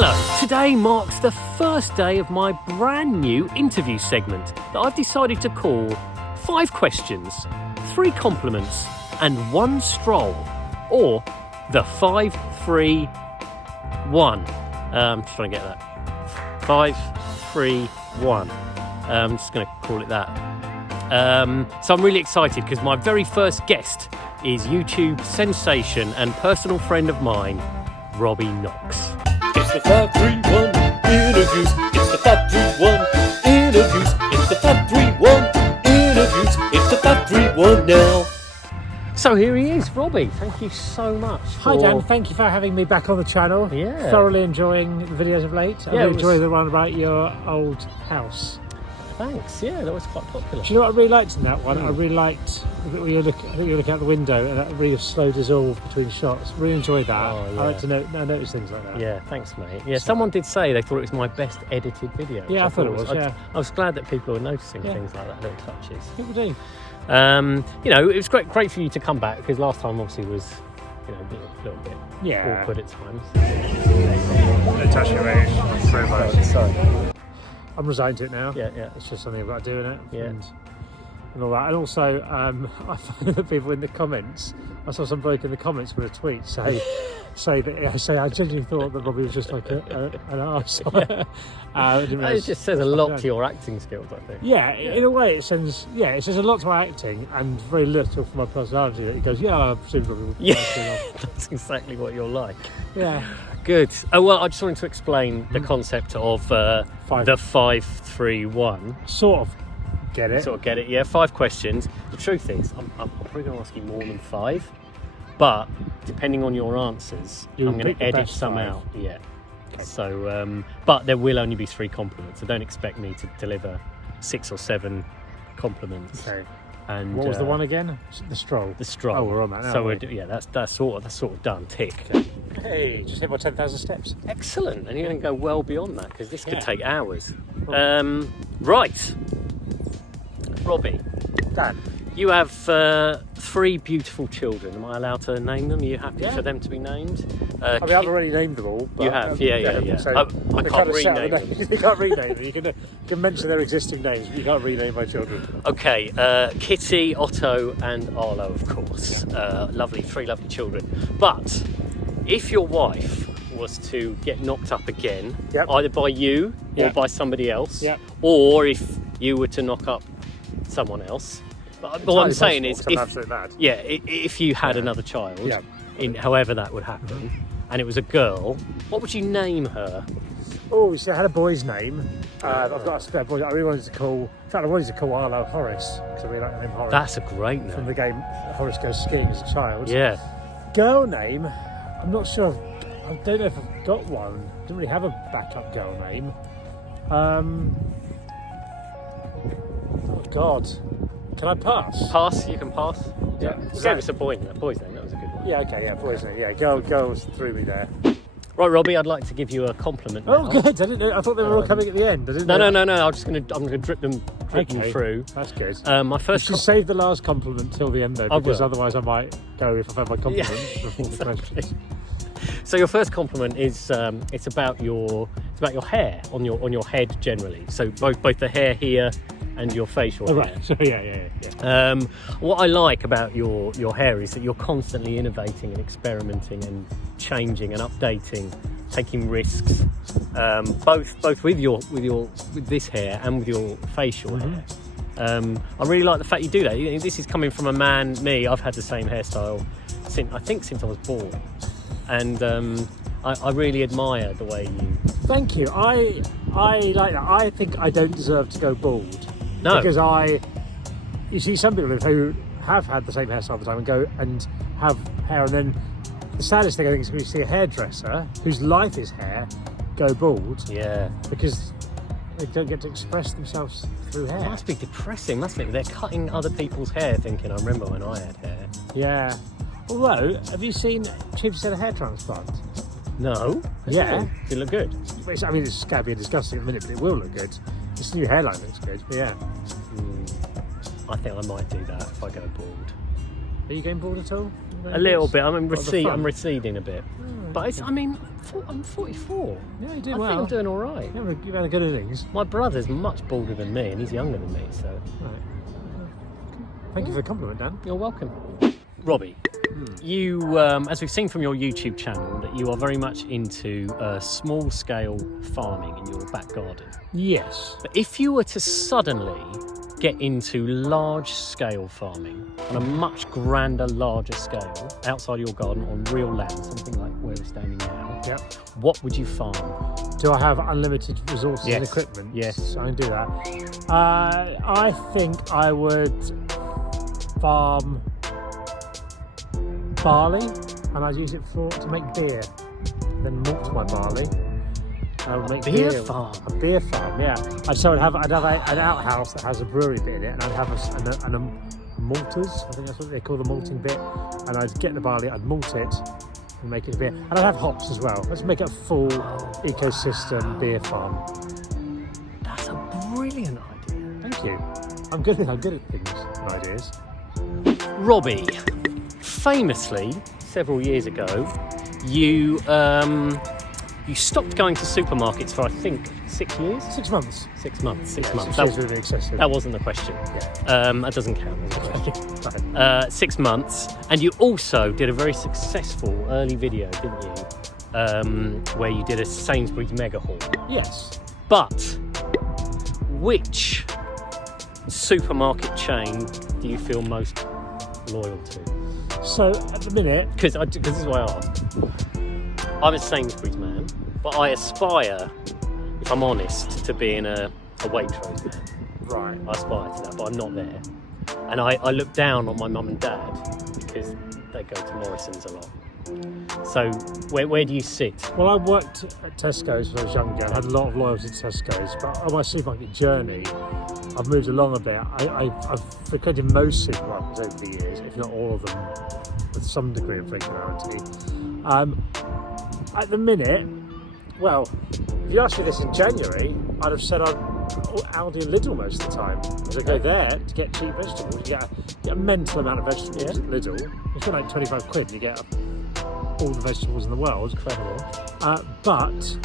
Hello, today marks the first day of my brand new interview segment that I've decided to call 5 questions, 3 compliments and 1 stroll, or the 5-3-1. I'm just trying to get that. 5-3-1. I'm just going to call it that. So I'm really excited because my very first guest is YouTube sensation and personal friend of mine, Robbie Knox. It's the 5-3-1 interviews. It's the 5-3-1 interviews. It's the 5-3-1 interviews. It's the 5-3-1 now. So here he is, Robbie. Thank you so much. Hi Dan, thank you for having me back on the channel. Yeah. Thoroughly enjoying the videos of late. I really enjoy the one about your old house. Thanks. Yeah, that was quite popular. Do you know what I really liked in that one? I really liked that when you look, I think you look out the window and that really slow dissolve between shots. Really enjoyed that. Oh, yeah. I like to notice things like that. Yeah, thanks, mate. Yeah, someone did say they thought it was my best edited video. Yeah, I thought it was. I was glad that people were noticing things like that, little touches. People do. You know, it was great for you to come back because last time obviously was, you know, a little bit awkward at times. Don't touch your age so much. Sorry. I'm resigned to it now. Yeah. It's just something I've got to do in it. Yeah. And all that. And also, I find that people in the comments, I saw some bloke in the comments with a tweet say that I genuinely thought that Robbie was just like an arse. It just says a lot to your acting skills, I think. Yeah, in a way it says a lot to my acting and very little for my personality. That he goes, I presume Robbie would. Yeah, that's exactly what you're like. Yeah. Good. Oh, well, I just wanted to explain the concept of the 5-3-1. Sort of get it. Yeah, 5 questions. The truth is, I'm probably going to ask you more than 5, but depending on your answers, I'm going to edit some out. Yeah. Okay. So, but there will only be 3 compliments. So don't expect me to deliver 6 or 7 compliments. Okay. And what was the one again? The stroll. The stroll. Oh, we're on that now. So that's sort of done. Tick. Hey, just hit my 10,000 steps. Excellent. And you're going to go well beyond that because this could take hours. Right. Robbie. Dan. You have 3 beautiful children. Am I allowed to name them? Are you happy for them to be named? I've already named them all. But, you have, yeah. So I can't rename them. You can't rename them. You can mention their existing names, but you can't rename my children. Okay, Kitty, Otto, and Arlo, of course. Lovely, 3 lovely children. But if your wife was to get knocked up again, either by you or by somebody else, or if you were to knock up someone else. But what I'm saying is, if you had another child, in however that would happen, and it was a girl, what would you name her? Oh, see, I had a boy's name. I've got a spare boy. I really wanted to call. In fact, I wanted to call Arlo Horace because I really like the name Horace. That's a great name from the game Horace Goes Skiing as a child. Yeah. Girl name, I'm not sure. I don't know if I've got one. Didn't really have a backup girl name. Oh God. Can I pass? Pass, you can pass. Yeah. You gave us a boy's name, that was a good one. Yeah, okay, boy's name. Yeah, girls threw me there. Right, Robbie, I'd like to give you a compliment now. Oh, good. I didn't know. I thought they were all coming at the end. I didn't know. No. I'm gonna drip them through. That's good. My first. You should save the last compliment till the end though, because otherwise I might go if I've had my compliment before the questions. So your first compliment is it's about your hair on your head generally. So both the hair here and your facial hair. Right. So yeah. What I like about your hair is that you're constantly innovating and experimenting and changing and updating, taking risks, both with this hair and with your facial hair. I really like the fact you do that. This is coming from a man. I've had the same hairstyle since I was born, and I really admire the way you. Thank you. I like that. I think I don't deserve to go bald. No. Because you see some people who have had the same hairstyle all the time and go and have hair, and then the saddest thing I think is when you see a hairdresser whose life is hair go bald. Yeah. Because they don't get to express themselves through hair. It must be depressing, mustn't it? They're cutting other people's hair thinking, I remember when I had hair. Yeah. Although, have you seen Chips had a hair transplant? No. Yeah. Does it look good? I mean, it's scabby and disgusting at the minute, but it will look good. This new hairline looks good, but yeah. I think I might do that if I go bald. Are you going bald at all? A little bit. I'm fun. receding a bit. But it's, I mean, I'm 44. Yeah, you did I well. think I'm doing all right. Yeah, you've had a good innings. My brother's much bolder than me, and he's younger than me, so... Right. Thank you for the compliment, Dan. You're welcome. Robbie, you, as we've seen from your YouTube channel, that you are very much into small-scale farming in your back garden. Yes. But if you were to suddenly get into large-scale farming on a much grander, larger scale, outside your garden on real land, something like where we're standing now, what would you farm? Do I have unlimited resources and equipment? Yes. I can do that. I think I would farm barley, and I'd use it to make beer. Then malt my barley. I would make beer farm. A beer farm, yeah. I'd have an outhouse that has a brewery bit in it, and I'd have a malters. I think that's what they call the malting bit. And I'd get the barley, I'd malt it, and make it a beer. And I'd have hops as well. Let's make it a full ecosystem beer farm. That's a brilliant idea. Thank you. I'm good at things and ideas. Robbie, famously, several years ago, you stopped going to supermarkets for, I think, 6 years? 6 months. 6 months. 6 months. That was really excessive. That wasn't the question. Yeah. That doesn't count as a question. 6 months. And you also did a very successful early video, didn't you? Where you did a Sainsbury's mega haul. Yes. But which supermarket chain do you feel most loyal to? So at the minute, Because this is why I asked. I'm a Sainsbury's man, but I aspire, if I'm honest, to being a Waitrose man. right. I aspire to that, but I'm not there. And I look down on my mum and dad because they go to Morrison's a lot. So where do you sit? Well, I worked at Tesco's when I was younger. I had a lot of loyalty to Tesco's, but on my supermarket journey, I've moved along a bit. I've frequented most supermarkets over the years, if not all of them, with some degree of regularity. At the minute, well, if you asked me this in January, I'd have said I'd Aldi and Lidl most of the time. Because I go there to get cheap vegetables. You get a mental amount of vegetables at Lidl. You spend like 25 quid and you get all the vegetables in the world. Incredible. But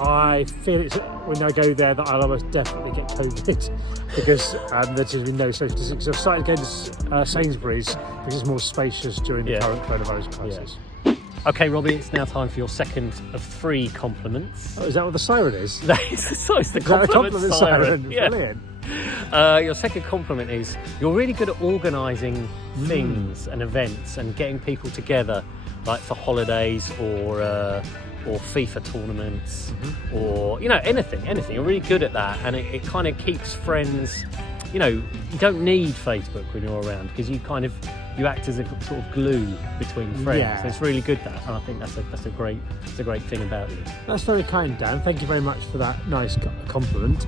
I feel when I go there that I'll almost definitely get COVID because there's been no social distancing. So I've started going to Sainsbury's because it's more spacious during the current coronavirus crisis. Yeah. Okay, Robbie, it's now time for your second of 3 compliments. Oh, is that what the siren is? It's the compliment siren. Yeah. Brilliant. Your second compliment is you're really good at organising things and events and getting people together, like for holidays or FIFA tournaments or anything. You're really good at that, and it kind of keeps friends. You don't need Facebook when you're around because you act as a sort of glue between friends. Yeah. So it's really good that, and I think that's a great thing about you. That's very kind, Dan. Thank you very much for that nice compliment.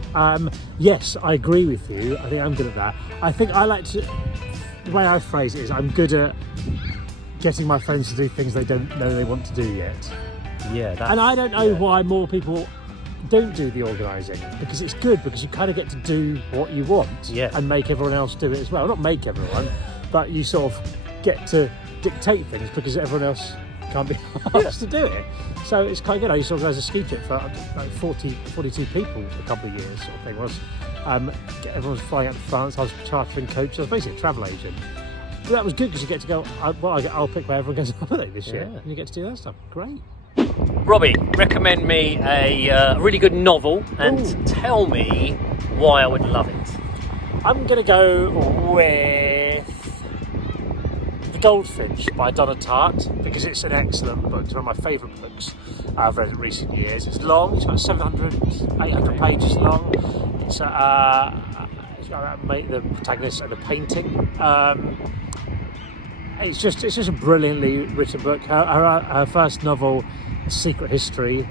Yes, I agree with you. I think I'm good at that. I think the way I phrase it is I'm good at getting my friends to do things they don't know they want to do yet. Yeah, and I don't know why more people don't do the organising, because it's good because you kind of get to do what you want and make everyone else do it as well. Not make everyone, but you sort of get to dictate things because everyone else can't be asked to do it. So it's quite good. I used to organise a ski trip for like 42 people a couple of years, sort of thing. Everyone was flying out to France. I was chartering coaches. I was basically a travel agent. But that was good because you get to go. I'll pick where everyone goes on holiday this year, and you get to do that stuff. Great. Robbie, recommend me a really good novel and tell me why I would love it. I'm going to go with The Goldfinch by Donna Tartt because it's an excellent book. It's one of my favourite books I've read in recent years. It's long, it's about 800 pages long. It's about the protagonist and a painting. It's just a brilliantly written book. Her first novel, Secret History,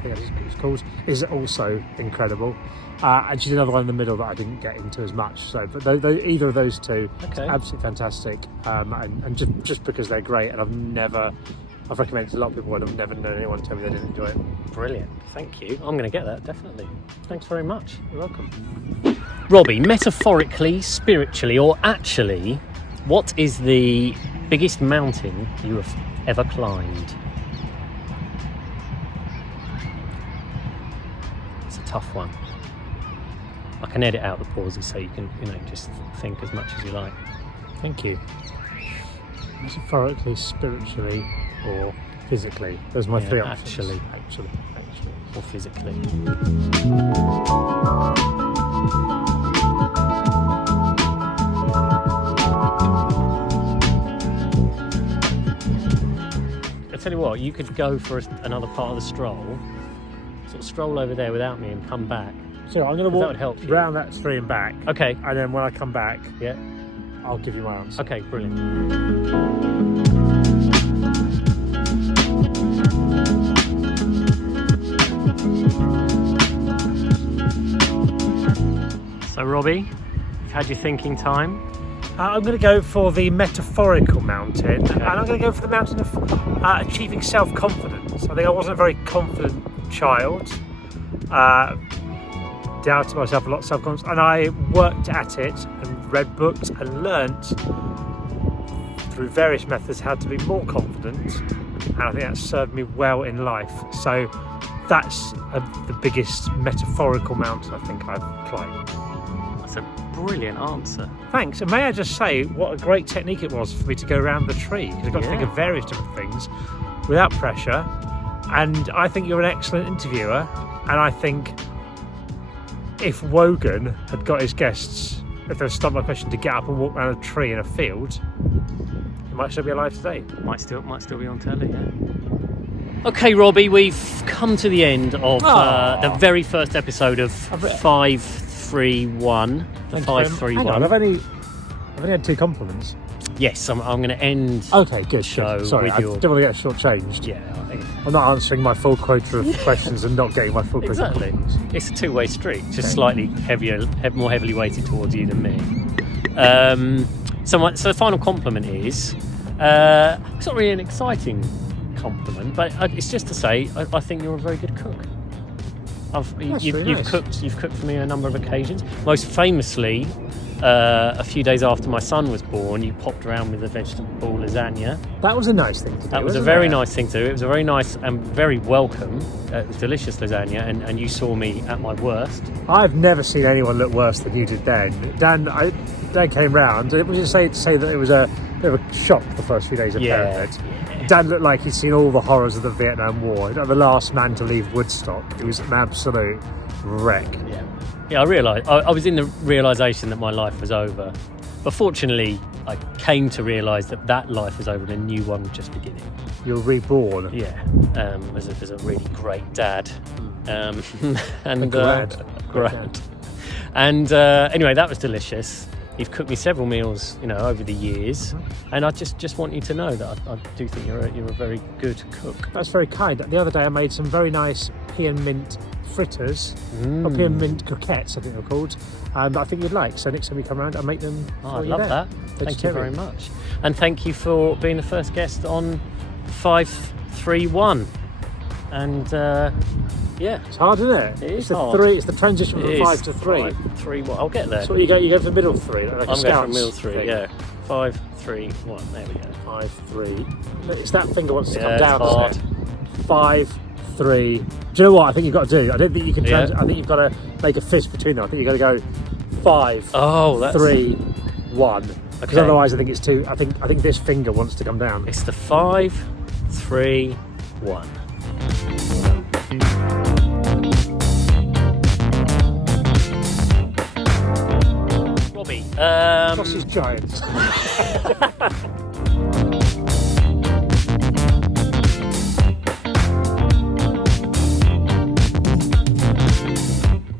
I think it's called, is also incredible. And she did another one in the middle that I didn't get into as much. So, but either of those two, absolutely fantastic. And just because they're great, and I've recommended it to a lot of people, and I've never known anyone tell me they didn't enjoy it. Brilliant, thank you. I'm going to get that, definitely. Thanks very much. You're welcome. Robbie, metaphorically, spiritually, or actually, what is the Biggest mountain you have ever climbed? It's a tough one. I can edit out the pauses so you can, just think as much as you like. Thank you. Metaphorically, spiritually, or physically? Those are my three options. Actually. Or physically. I tell you what, you could go for another part of the stroll, sort of stroll over there without me and come back. So I'm going to walk help you. round that tree and back. Okay. And then when I come back, I'll give you my answer. Okay, brilliant. So Robbie, you've had your thinking time. I'm going to go for the metaphorical mountain, and I'm going to go for the mountain of achieving self-confidence. I think I wasn't a very confident child, doubted myself a lot, self-confidence, and I worked at it and read books and learnt through various methods how to be more confident, and I think that served me well in life. So that's the biggest metaphorical mountain I think I've climbed. That's a brilliant answer. Thanks. And may I just say what a great technique it was for me to go around the tree, because I got to think of various different things without pressure. And I think you're an excellent interviewer. And I think if Wogan had got his guests, if they were stumped by a question, to get up and walk around a tree in a field, he might still be alive today. Might still be on telly, yeah. Okay, Robbie, we've come to the end of the very first episode of 531. The 531. Hang on, I've only had 2 compliments. Yes, I'm going to end. Okay, good. Show. Sorry, I with don't want to get shortchanged. Yeah, I'm not answering my full quota of questions and not getting my full quota of exactly. compliments. It's a two-way street, just slightly more heavily weighted towards you than me. So the final compliment is it's not really an exciting compliment, but it's just to say I think you're a very good cook. You've cooked for me on a number of occasions. Most famously, a few days after my son was born, you popped around with a vegetable lasagna. That was a nice thing to do. That was a very nice thing to do. It was a very nice and very welcome, delicious lasagna, and you saw me at my worst. I've never seen anyone look worse than you did then. Dan came round, and it was just say that it was a bit of a shock the first few days of Parenthood. Dan looked like he'd seen all the horrors of the Vietnam War. Like the last man to leave Woodstock. He was an absolute wreck. Yeah, I realised. I was in the realisation that my life was over. But fortunately, I came to realise that life was over and a new one was just beginning. You're reborn. Yeah, as a really great dad. And Grad. And anyway, that was delicious. You've cooked me several meals, over the years, and I just want you to know that I do think you're a very good cook. That's very kind. The other day I made some very nice pea and mint fritters, or pea and mint croquettes, I think they're called, and I think you'd like. So next time you come around, I'll make them for I you. love that. Thank you very much, and thank you for being the first guest on 531. And it's hard, isn't it? It is it's the hard. It's the transition from 5 to 3. 5, 3, 1. I'll get there. So you go for the middle 3. Like I'm going for middle 3. thing. Yeah. 5, 3, 1. There we go. 5, 3. It's that finger wants to come it's down. hard. Isn't it? 5, 3. Do you know what I think you've got to do? I don't think you can. I think you've got to make a fist between them. I think you've got to go 5, 3, 1. Because otherwise, I think it's too. I think this finger wants to come down. It's the 5, 3, 1. Robbie, Sausage giants.